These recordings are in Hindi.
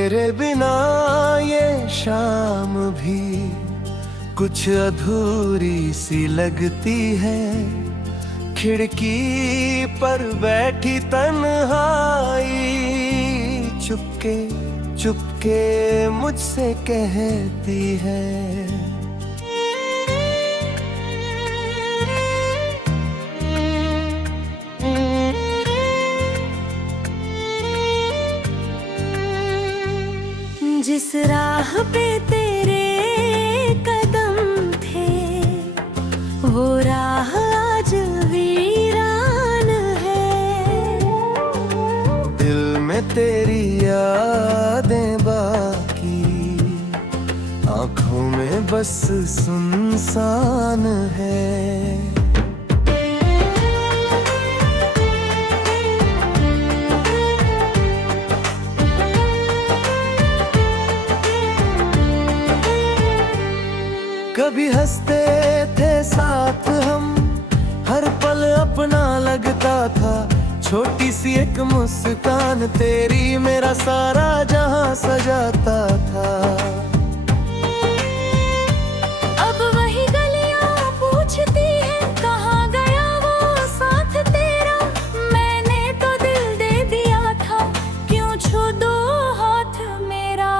तेरे बिना ये शाम भी कुछ अधूरी सी लगती है। खिड़की पर बैठी तन्हाई चुपके चुपके मुझसे कहती है। जिस राह पे तेरे कदम थे वो राह आज वीरान है। दिल में तेरी यादें बाकी, आँखों में बस सुनसान है। कभी हंसते थे साथ हम, हर पल अपना लगता था। छोटी सी एक मुस्कान तेरी मेरा सारा जहां सजाता था। अब वही गलियां पूछती हैं कहाँ गया वो साथ तेरा। मैंने तो दिल दे दिया था, क्यों छू दो हाथ मेरा।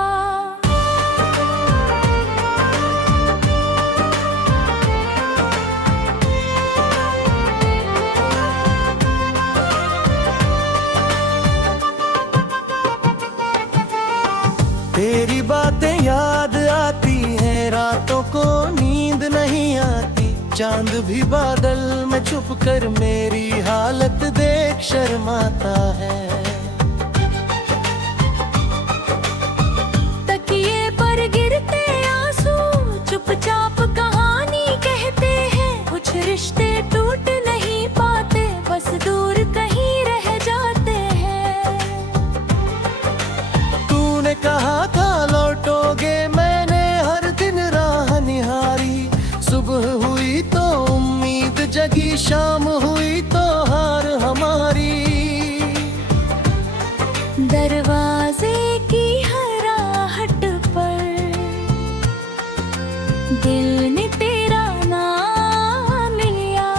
तेरी बातें याद आती हैं, रातों को नींद नहीं आती। चांद भी बादल में छुप कर मेरी हालत देख शर्माता है। तकिए पर गिरते आंसू चुपचाप कहानी कहते हैं। कुछ रिश्ते टूट नहीं पाते, बस दूर कहीं रह जाते हैं। तूने कहा था लौटोगे, मैंने हर दिन राह निहारी। सुबह हुई तो उम्मीद जगी, शाम हुई तो हार हमारी। दरवाजे की हर आहट पर दिल ने तेरा नाम लिया।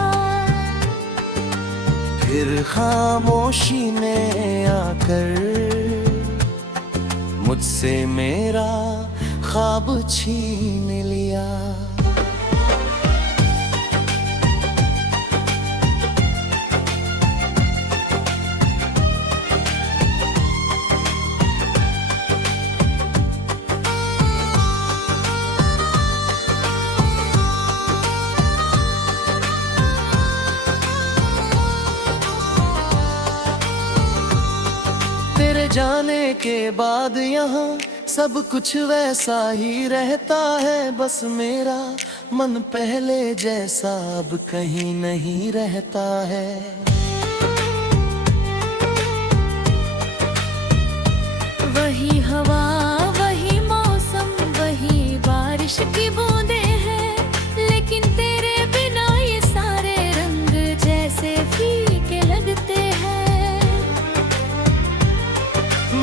फिर खामोशी ने आकर मुझसे मेरा ख्वाब छीन लिया। तेरे जाने के बाद यहाँ सब कुछ वैसा ही रहता है। बस मेरा मन पहले जैसा अब कहीं नहीं रहता है। वही हवा, वही मौसम, वही बारिश की बूंदें हैं। लेकिन तेरे बिना ये सारे रंग जैसे फीके लगते हैं।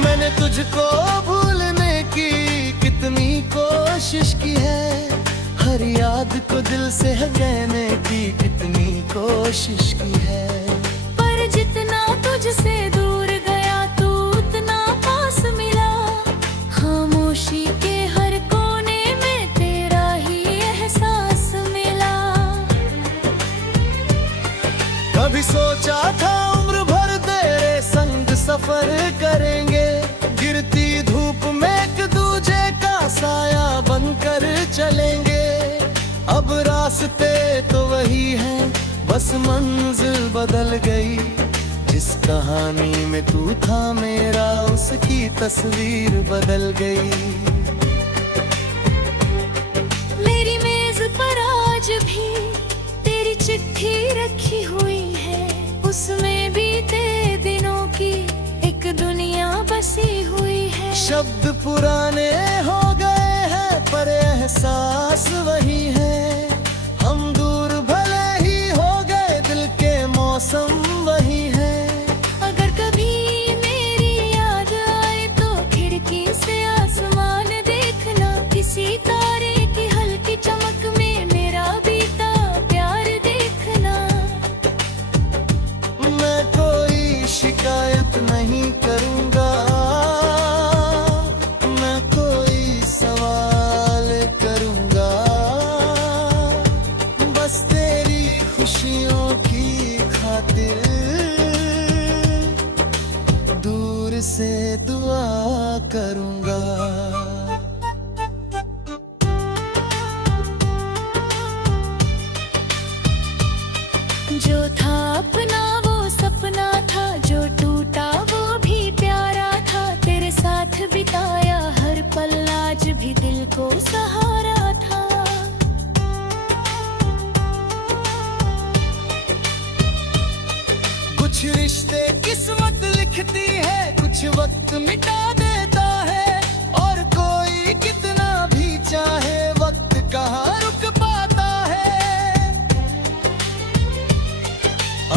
मैंने तुझको भूलने की कितनी कोशिश की है। हर याद को दिल से कहने की कितनी कोशिश की है। पर जितना तुझसे दूर गया तू उतना पास मिला। खामोशी के हर कोने में तेरा ही एहसास मिला। कभी सोचा था उम्र भर तेरे संग सफर करेंगे। गिरती धूप में एक दूजे का साया बनकर चलेंगे। अब रास्ते तो वही हैं, बस मंजिल बदल गई। जिस कहानी में तू था मेरा, उसकी तस्वीर बदल गई। मेरी मेज पर आज भी तेरी चिट्ठी रखी हुई है। उसमें बीते दिनों की एक दुनिया बसी हुई है। शब्द पुराने हो गए हैं पर एहसास वही है। हम दूर भले ही हो गए, दिल के मौसम वही है। अगर कभी मेरी याद आए तो खिड़की से से दुआ करूंगा। जो था अपना वो सपना था, जो टूटा वो भी प्यारा था। तेरे साथ बिताया हर पल आज भी दिल को सहारा था। कुछ रिश्ते किस्मत लिखती है, कुछ वक्त मिटा देता है, और कोई कितना भी चाहे वक्त कहाँ रुक पाता है।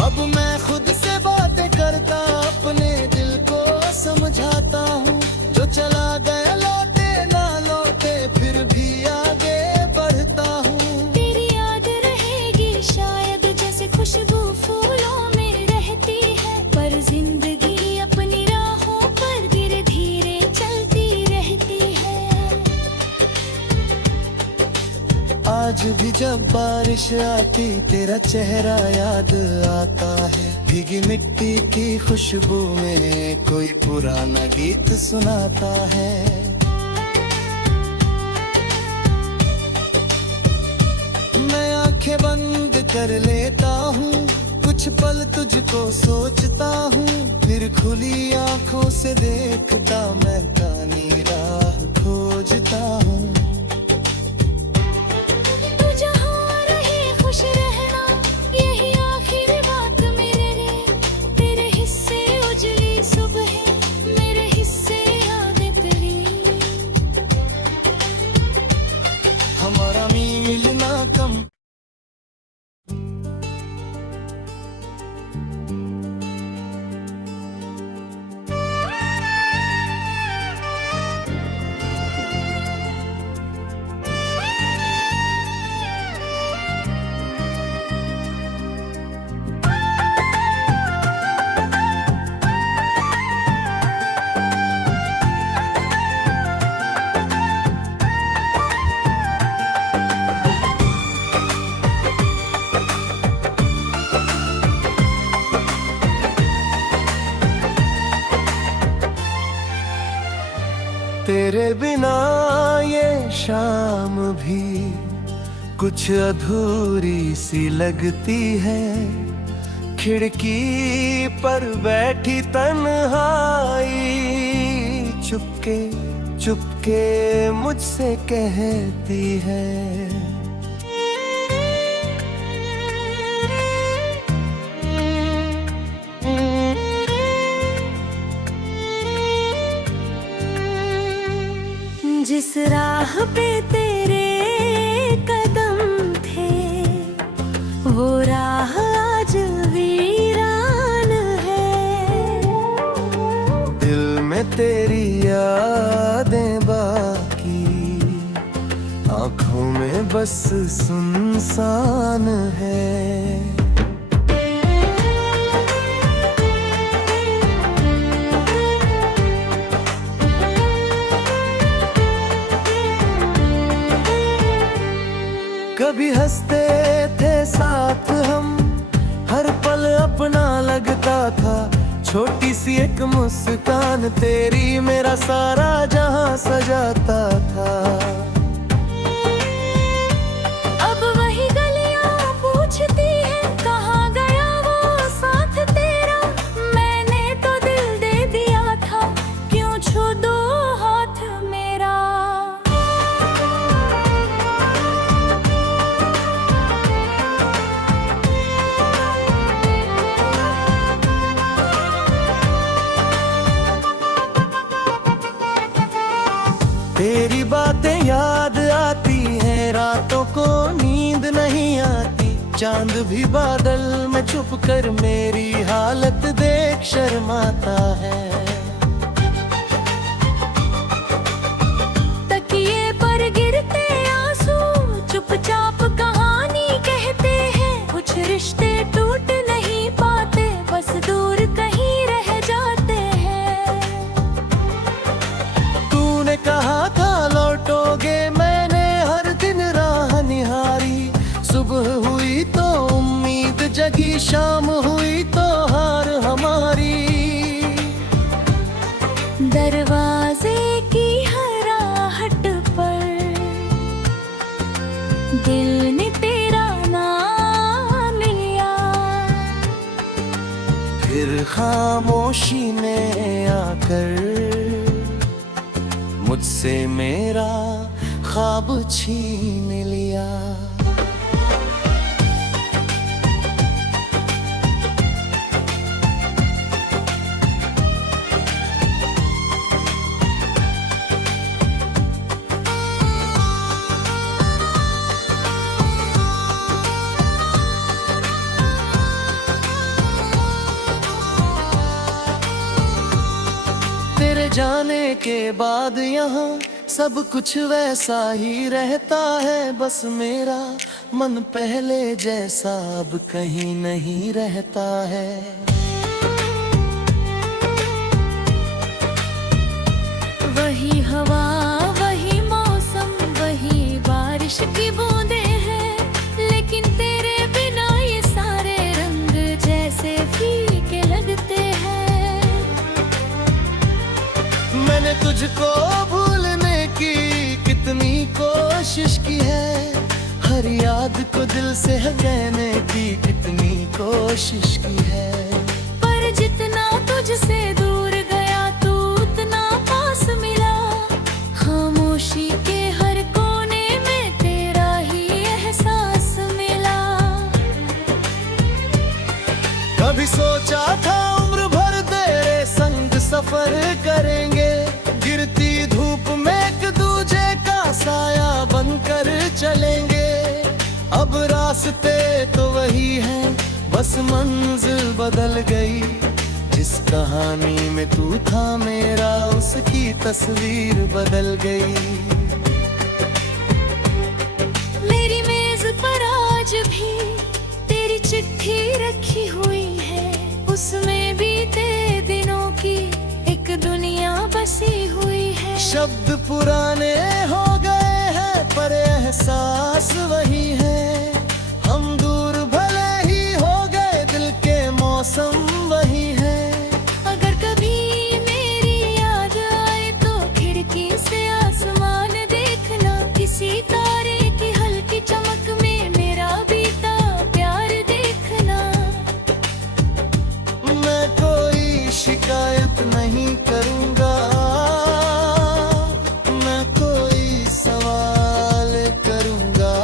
अब मैं खुद से बातें करता, अपने दिल को समझाता हूँ। जो चला गया लौटे ना लौटे, फिर भी आगे बढ़ता हूँ। तेरी याद रहेगी शायद जैसे खुशबू फूलों में रहती है, पर जिंदगी अपनी राहों पर धीरे धीरे चलती रहती है। आज भी जब बारिश आती तेरा चेहरा याद आता है। भीगी मिट्टी की खुशबू में कोई पुराना गीत सुनाता है। मैं आंखें बंद कर लेता हूँ, कुछ पल तुझको सोचता हूँ, फिर खुली आंखों से देखता मैं कानी राह खोजता हूँ। तू जहाँ रहे खुश रहना, यही आखिरी बात मेरे लिए। तेरे हिस्से उजली सुबह, मेरे हिस्से यादें तेरी। हमारा मिलना कम तेरे बिना ये शाम भी कुछ अधूरी सी लगती है। खिड़की पर बैठी तन्हाई चुपके चुपके मुझसे कहती है। जिस राह पे तेरे कदम थे, वो राह आज वीरान है। दिल में तेरी यादें बाकी, आंखों में बस सुनसान है। कभी हंसते थे साथ हम, हर पल अपना लगता था। छोटी सी एक मुस्कान तेरी मेरा सारा जहां सजाता था। अब वही गलियां पूछती हैं कहाँ गया वो साथ तेरा। मैंने तो दिल दे दिया था, क्यों छू दो हाथ मेरा। तेरी बातें याद आती हैं, रातों को नींद नहीं आती। चांद भी बादल में छुप कर मेरी हालत देख शर्माता है। तकिए पर गिरते आंसू चुपचाप कहानी कहते हैं। कुछ रिश्ते टूट नहीं पाते, बस दूर कहीं रह जाते हैं। तूने कहा था लौटोगे, मैंने हर दिन राह निहारी। सुबह हुई तो उम्मीद जगी, शाम हुई तो हार हमारी। खामोशी ने आकर मुझसे मेरा ख्वाब छीन लिया। तेरे जाने के बाद यहाँ सब कुछ वैसा ही रहता है, बस मेरा मन पहले जैसा अब कहीं नहीं रहता है। वही हवा, वही मौसम, वही बारिश की बूंदें हैं, लेकिन तेरे बिना ये सारे रंग जैसे फीके लगते हैं। मैंने तुझको भूलने की कितनी कोशिश की है, हर याद को दिल से कहने की कितनी कोशिश की है। पर जितना तुझसे दूर गया तू उतना पास मिला, खामोशी के हर कोने में तेरा ही एहसास मिला। कभी सोचा था उम्र भर तेरे संग सफर करेंगे, गिरती धूप में एक दूजे का साया बनकर चलेंगे। अब रास्ते तो वही हैं, बस मंजिल बदल गई। जिस कहानी में तू था मेरा, उसकी तस्वीर बदल गई। मेरी मेज पर आज भी तेरी चिट्ठी रखी हुई है, उसमें बीते दिनों की एक दुनिया बसी हुई है। शब्द पुराने हो गए हैं पर एहसास वही है, हम दूर भले ही हो गए दिल के मौसम वही है। अगर कभी मेरी याद आए तो खिड़की से आसमान देखना, किसी तारे की हल्की चमक में मेरा बीता प्यार देखना। मैं कोई शिकायत नहीं करूँगा, मैं कोई सवाल करूँगा,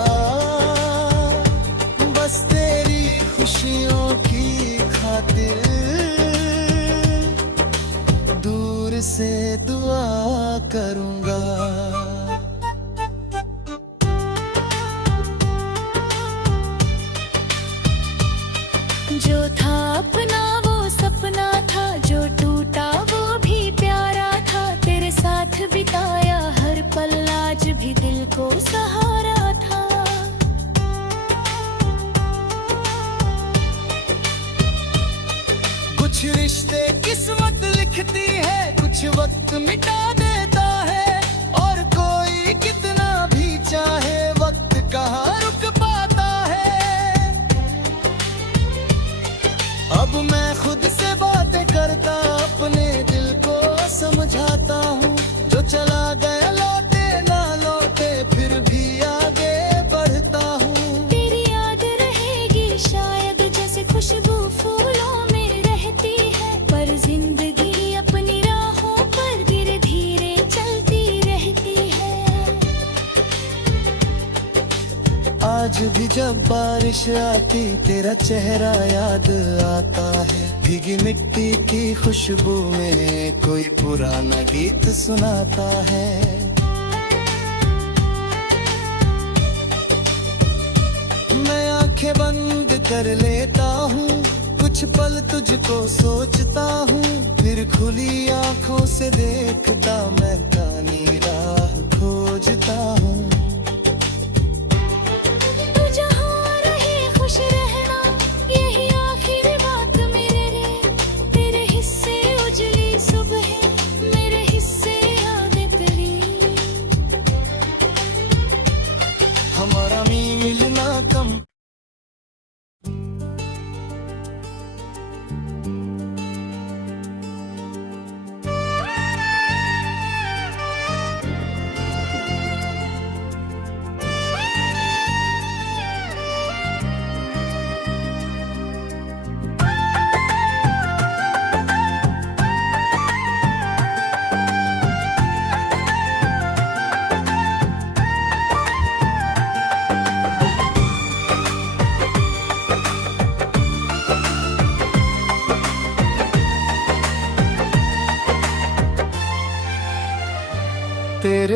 बस तेरी खुशियों की खातिर दूर से दुआ करूँगा। जो था अपना वो सपना था, जो टूटा वो भी प्यारा था, तेरे साथ बिताया हर पल आज भी दिल को सहारा था। कुछ रिश्ते किस्मत लिखती है, कुछ वक्त मिटा देता है, और कोई कितना भी चाहे वक्त कहाँ रुक पाता है। अब मैं खुद से बातें करता, अपने दिल को समझाता हूँ। जो चला गया लौटे ना लौटे, फिर भी आगे बढ़ता हूँ। तेरी याद रहेगी शायद जैसे खुशबू फूलों में रहती है, पर जिंदगी अपनी राहों पर धीरे धीरे चलती रहती है। आज भी जब बारिश आती तेरा चेहरा याद आता है, भीगी मिट्टी की खुशबू में कोई पुराना गीत सुनाता है। मैं आंखें बंद कर लेता हूँ, कुछ पल तुझको सोचता हूँ, फिर खुली आंखों से देखता मैं कानी राह खोजता हूँ। तू जहाँ रहे खुश रहना, यही आखिरी बात मेरे लिए। तेरे हिस्से उजली सुबह, मेरे हिस्से यादें तेरी। हमारा मिलना कम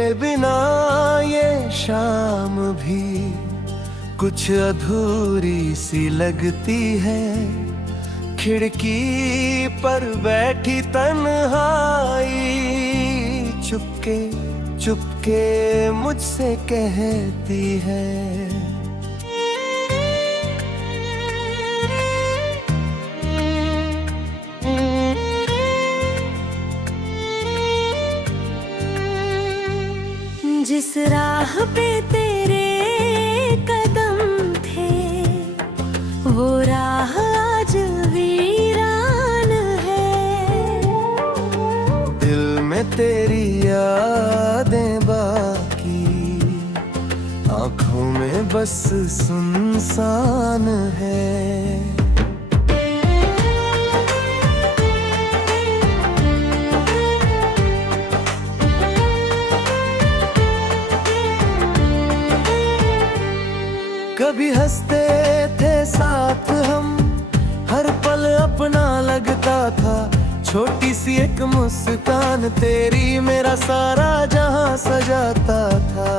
तेरे बिना ये शाम भी कुछ अधूरी सी लगती है। खिड़की पर बैठी तन्हाई चुपके चुपके मुझसे कहती है। जिस राह पे तेरे कदम थे वो राह आज वीरान है। दिल में तेरी यादें बाकी, आंखों में बस सुनसान है। कभी हंसते थे साथ हम, हर पल अपना लगता था। छोटी सी एक मुस्कान तेरी मेरा सारा जहां सजाता था।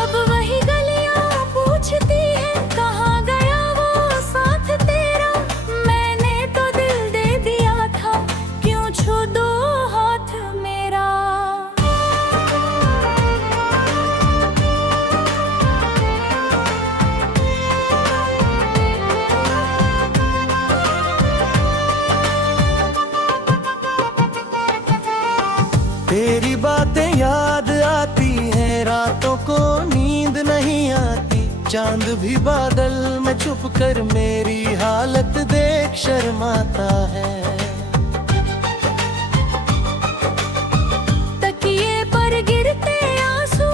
अब वही गलियां पूछती हैं कहाँ गया वो साथ तेरा। मैंने तो दिल दे दिया था, क्यों छू दो हाथ मेरा। तेरी बातें याद आती हैं, रातों को नींद नहीं आती। चांद भी बादल में छुप कर मेरी हालत देख शर्माता है। तकिए पर गिरते आंसू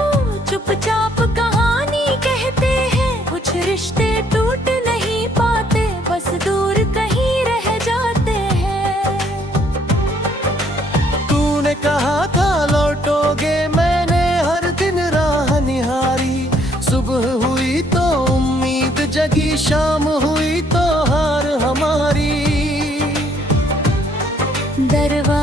चुपचाप कहानी कहते हैं। कुछ रिश्ते टूट नहीं पाते, बस दूर कहीं रह जाते हैं। तूने कहा था लौटोगे, मैंने हर दिन राह निहारी। सुबह हुई तो उम्मीद जगी, शाम हुई तो हार हमारी। दरवाजा